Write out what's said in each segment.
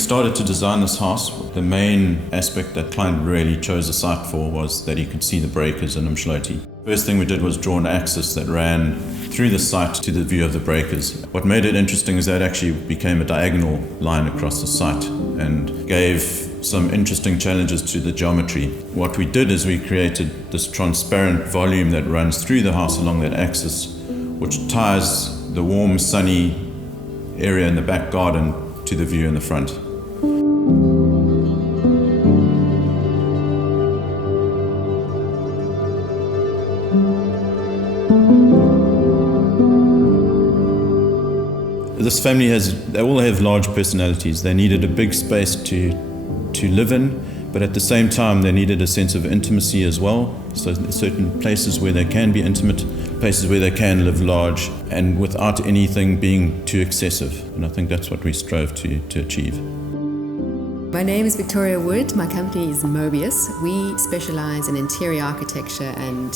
started to design this house, the main aspect that client really chose the site for was that he could see the breakers in Umdloti. First thing we did was draw an axis that ran through the site to the view of the breakers. What made it interesting is that it actually became a diagonal line across the site and gave some interesting challenges to the geometry. What we did is we created this transparent volume that runs through the house along that axis, which ties the warm, sunny area in the back garden to the view in the front. This family they all have large personalities. They needed a big space to live in, but at the same time they needed a sense of intimacy as well. So there's certain places where they can be intimate, places where they can live large and without anything being too excessive. And I think that's what we strove to achieve. My name is Victoria Wood. My company is Mobius. We specialize in interior architecture and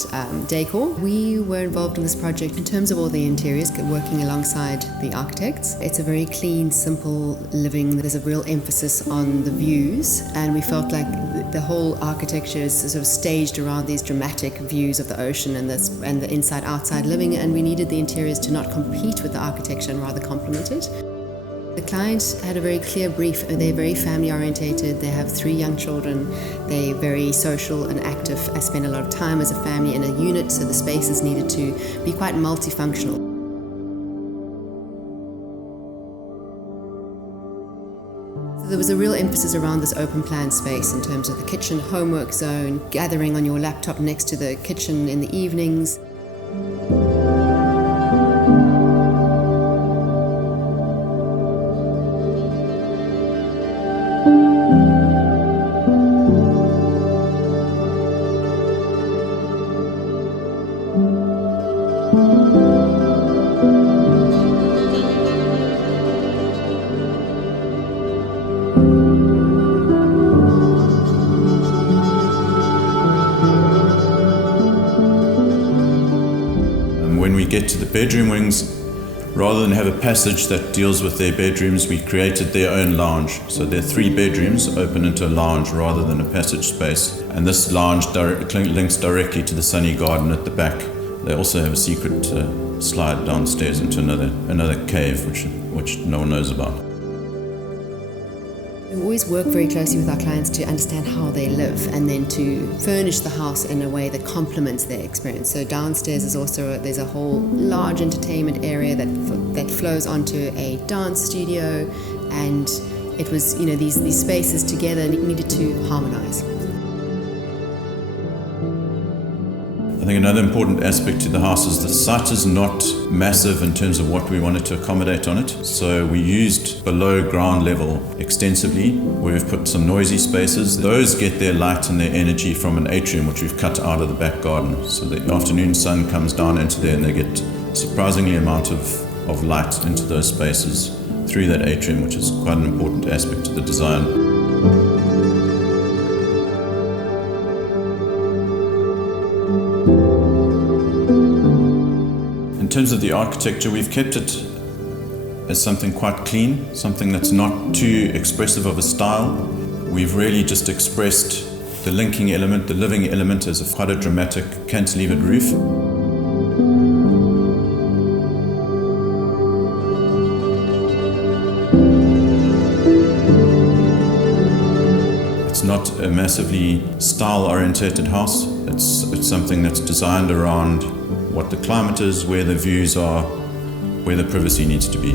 decor. We were involved in this project in terms of all the interiors, working alongside the architects. It's a very clean, simple living. There's a real emphasis on the views, and we felt like the whole architecture is sort of staged around these dramatic views of the ocean and the inside-outside living, and we needed the interiors to not compete with the architecture and rather complement it. The client had a very clear brief. They're very family orientated. They have 3 young children. They're very social and active. I spend a lot of time as a family in a unit, so the spaces needed to be quite multifunctional. So there was a real emphasis around this open plan space in terms of the kitchen homework zone, gathering on your laptop next to the kitchen in the evenings. When we get to the bedroom wings, rather than have a passage that deals with their bedrooms, we created their own lounge. So there are 3 bedrooms open into a lounge rather than a passage space. And this lounge links directly to the sunny garden at the back. They also have a secret slide downstairs into another cave, which no one knows about. We always work very closely with our clients to understand how they live and then to furnish the house in a way that complements their experience. So downstairs is there's a whole large entertainment area that flows onto a dance studio, and it was, these spaces together needed to harmonize. I think another important aspect to the house is the site is not massive in terms of what we wanted to accommodate on it. So we used below ground level extensively. We've put some noisy spaces. Those get their light and their energy from an atrium which we've cut out of the back garden. So the afternoon sun comes down into there and they get surprisingly amount of light into those spaces through that atrium, which is quite an important aspect to the design. In terms of the architecture, we've kept it as something quite clean, something that's not too expressive of a style. We've really just expressed the linking element, the living element, as quite a dramatic cantilevered roof. It's not a massively style-orientated house. It's something that's designed around what the climate is, where the views are, where the privacy needs to be.